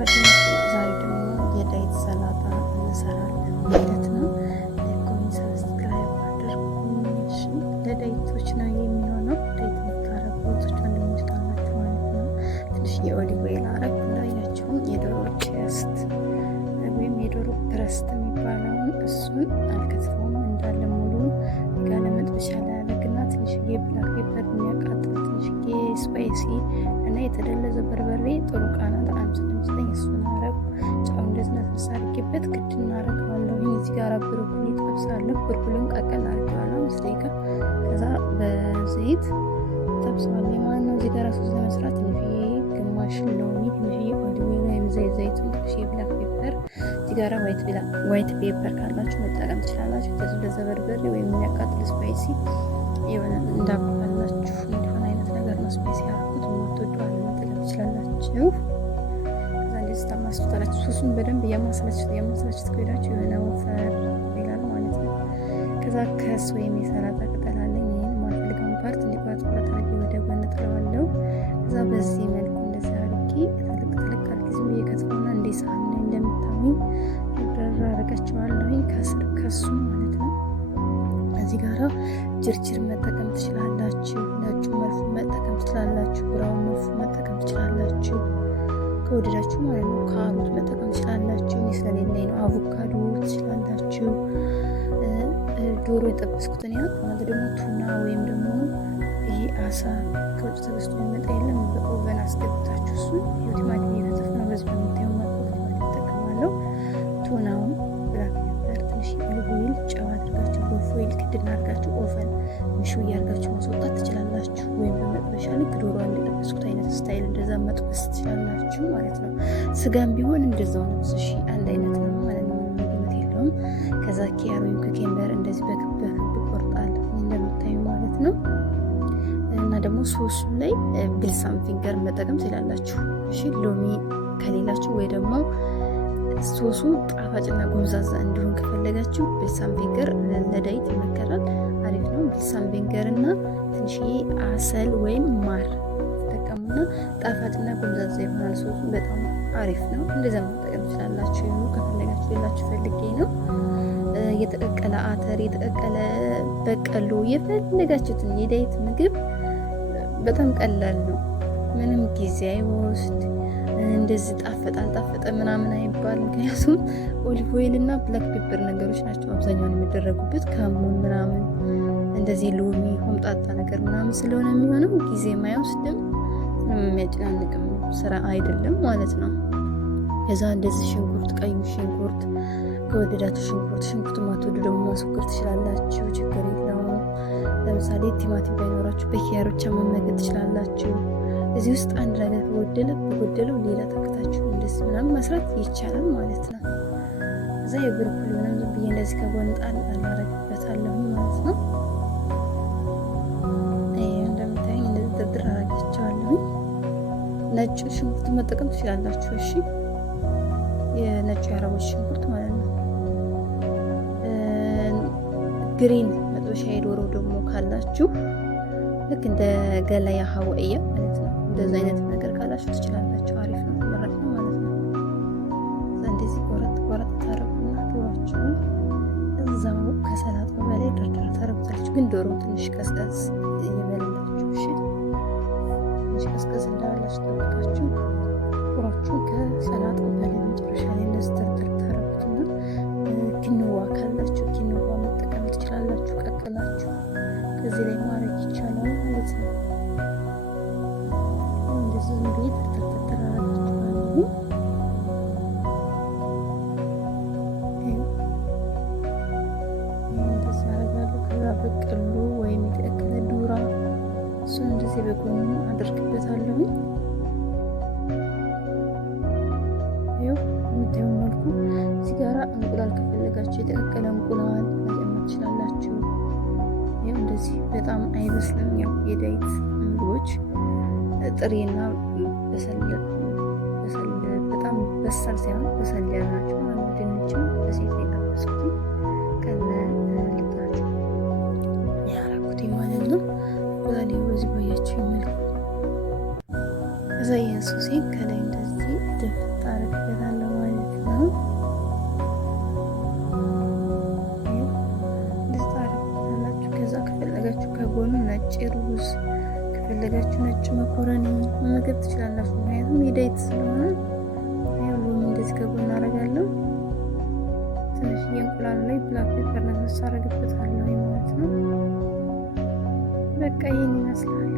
ጓደኞቼ ዛሬ ደግሞ የዳይት ሰላጣ እንሰራለን ማለት ነው። ላይክ ሰብስክራይብ አድርጉኝ። ለዳይቶች ነው የሚሆነው። ዳይት የምታረጉ ወንድሞች ካላችሁ ማለት ነው። ትንሽ የኦሊቭ ኦይል አረግ እንዳያችሁም የዶሮ ቼስት ወይም የዶሮ ብረስት የሚባለውን እሱን አልከትፈውም እንዳለ ሙሉ ጋር ለመጥበሻ ላይ አረግና ትንሽዬ ብላክ ፔፐር የሚያቃጥል ትንሽዬ ስፓይሲ እና የተደለዘ በርበሬ ጥሩ ቃና ጣዕም ስለሚሰጠኝ እሱን አረግ ጫው እንደዚህ ነስነስ አድርጌበት ክድ እናረገዋለሁ። እዚህ ጋር ብሮኮሊ ጠብሳለሁ። ብሮኮሊውን ቀቀል አድርጌዋለሁ 5 ደቂቃ። ከዛ በዘይት ጠብሰዋለሁ ማለት ነው። እዚህ ጋር ሶስ ለመስራት ትንሽዬ ግማሽ ሎሚ፣ ትንሽዬ ኦሊቭ ኦይል ወይም ዘይቱን፣ ትንሽዬ ብላክ ፔፐር፣ እዚህ ጋር ዋይት ፔፐር ካላችሁ መጠቀም ትችላላችሁ። የተደለዘ በርበሬ ወይም የሚያቃጥል ስፓይሲ የሆነ እንዳባላችሁ እንደሆነ አይነት ነገር ነው። ስፓይሲ ያልኩት ወጥቷል መጠቀም ትችላላችሁ። ከዛ እንደዚህ ታማስሉታላችሁ። ሶሱን በደንብ ያማስላችሁት ከሄዳችሁ የሆነ ወፈር ይላል ማለት ነው። ከዛ ከስ ወይም የሰላጣ ቅጠል አለኝ። ይሄን ማፈልገውን ፓርት እንዲቋጥ አድርጌ ወደ ጎን ጥለዋለሁ። ከዛ በዚህ መልኩ እንደዚህ አድርጌ ተለቅ አድርጌ ዝም ብዬ ከትፈውና እንደ ሳህን ላይ እንደምታዩኝ ደራ አደርጋቸዋለሁ። ከስር ከሱ ማለት ነው። እዚህ ጋራ ጅርጅር መጠቀም ትችላላችሁ። ነጩ መልፉ መጠቀም ትችላላችሁ። ብራውን መልፉ መጠቀም ትችላላችሁ ከወደዳችሁ ማለት ነው። ካሮት መጠቀም ትችላላችሁ። እኔ ስለሌለኝ ነው። አቮካዶ ትችላላችሁ። ዶሮ የጠበስኩትን ያ ማለት ደግሞ ቱና ወይም ደግሞ ይሄ አሳ ከውጭ ተገዝቶ የሚመጣ የለም። በኦቨን አስገብታችሁ እሱ ቲማቲም እየከተፍ ነው። በዚህ በምታየው መልኩ እጠቀማለሁ። ቱናውን ብላክ ፔፐር፣ ትንሽ ኦሊቭ ኦይል፣ ጨው አድርጋችሁ በፎይል ክድና አድርጋችሁ ኦቨን ምሹ እያደርጋችሁ ማስወጣት ትችላላችሁ። ወይም በመጥበሻ ልክ ዶሮ እንደጠበስኩት አይነት ስታይል እንደዛ መጥበስ ትችላላችሁ ማለት ነው። ስጋም ቢሆን እንደዛው ነው። እሺ አንድ አይነት ነው ማለት ነው። ምንም የለውም። ከዛ ኪያር ወይም ኩኬምበር እንደዚህ በክብ ቆርጣለሁ እንደምታዩ ማለት ነው። እና ደግሞ ሶሱ ላይ ብልሳም ፊንገር መጠቀም ትችላላችሁ። እሺ ሎሚ ከሌላችሁ ወይ ደግሞ ሶሱ ጣፋጭና ጎምዛዛ እንዲሆን ከፈለጋችሁ ብልሳም ፊንገር ለዳይት ይመከራል። አሪፍ ነው። ብልሳም ፊንገር እና ትንሽዬ አሰል ወይም ማር ተጠቀሙና ጣፋጭና ጎምዛዛ ይሆናል። ሶሱ በጣም አሪፍ ነው። እንደዛ መጠቀም ትችላላችሁ። ከፈለጋችሁ ሌላችሁ ፈልጌ ነው። የተቀቀለ አተር፣ የተቀቀለ በቀሎ፣ የፈለጋችሁትን የዳይት ምግብ በጣም ቀላል ነው። ምንም ጊዜ አይወስድ። እንደዚህ ጣፈጠ ምናምን አይባል። ምክንያቱም ኦሊቭ ኦይል እና ብላክ ፔፐር ነገሮች ናቸው አብዛኛውን የሚደረጉበት። ከሙን ምናምን እንደዚህ ሎሚ ሆምጣጣ ነገር ምናምን ስለሆነ የሚሆነው ጊዜ የማይወስድም የሚያጨናንቅም ስራ አይደለም ማለት ነው። ከዛ እንደዚህ ሽንኩርት፣ ቀዩ ሽንኩርት ከወደዳችሁ ሽንኩርት ማትወዱ ደግሞ ማስወገድ ትችላላችሁ። ችግር የለውም። ለምሳሌ ቲማቲም ባይኖራችሁ በኪያሮቻ መመገብ ትችላላችሁ። እዚህ ውስጥ አንድ ነገር በጎደለው ሌላ ተክታችሁ እንደዚህ ምናምን መስራት ይቻላል ማለት ነው። እዛ የብሮኮሊ ምናምን ዝም ብዬ እንደዚህ ከጎን ጣል አላረግበታለሁ ማለት ነው። እንደምታዩኝ እንደዚህ ድርድር አረጋቸዋለሁ። ነጭ ሽንኩርት መጠቀም ትችላላችሁ። እሺ የነጩ የአረቦች ሽንኩርት ማለት ነው። ግሪን መጥበሻ የዶሮ ደግሞ ካላችሁ ልክ እንደ ገላያ ሀዋያ ማለት ነው። እንደዛ አይነት ነገር ካላችሁ ትችላላችሁ። አሪፍ ነው፣ ተመራጭ ነው ማለት ነው። እንደዚህ ቆረጥ ታረጉና ዶሮአችሁን እዛው ከሰላጣው በላይ ደርደር ታረጉታላችሁ። ግን ዶሮ ትንሽ ቀዝቀዝ እየበላችሁ እሺ፣ ትንሽ ቀዝቀዝ እንዳላችሁ ጠብቃችሁ ዶሮአችሁን ከሰላጣው በላይ መጨረሻ ላይ እንደዚህ ደርደር ታረጉትና ኪኖዋ ካላችሁ ኪኖዋ መጠቀም ትችላላችሁ። ቀቅላችሁ ከዚህ ላይ ማድረግ ይቻላል ማለት ነው። እንደዚህ ዝም ብዬ ተርተር አደርጋችኋለሁ። እንደዚህ አደርጋለሁ። ከዛ በቀሉ ወይም የተቀቀለ ዱራ እሱን እንደዚህ በጎኑ አደርግበታለሁ። ይኸው የምታዩ መልኩ እዚህ ጋራ እንቁላል ከፈለጋችሁ የተቀቀለ እንቁላል መጨመር ትችላላችሁ። ይኸው እንደዚህ በጣም አይበስልም። ያው የዳይት ምግቦች ጥሬና በጣም በሳል ሳይሆን በሰል ያሉ ናቸው። ድንችም በሴት የጠበስኩት ከነ ልጣችሁ ያረኩት ማለት ነው። ዛሬ በዚህ ባያችሁ መልኩ እዛ የሱሴን ከላይ እንደዚህ ድፍት አረግ ነጭ ሩዝ ከፈለጋችሁ ነጭ መኮረኒ መመገብ ትችላላችሁ። ምክንያቱም የዳይት ስለሆነ ሎሚ እንደዚህ ከጎን አደርጋለሁ። ትንሽዬ እንቁላል ላይ ብላክ ፔፐር ነሰስ አደርግበታለሁ ማለት ነው። በቃ ይህን ይመስላል።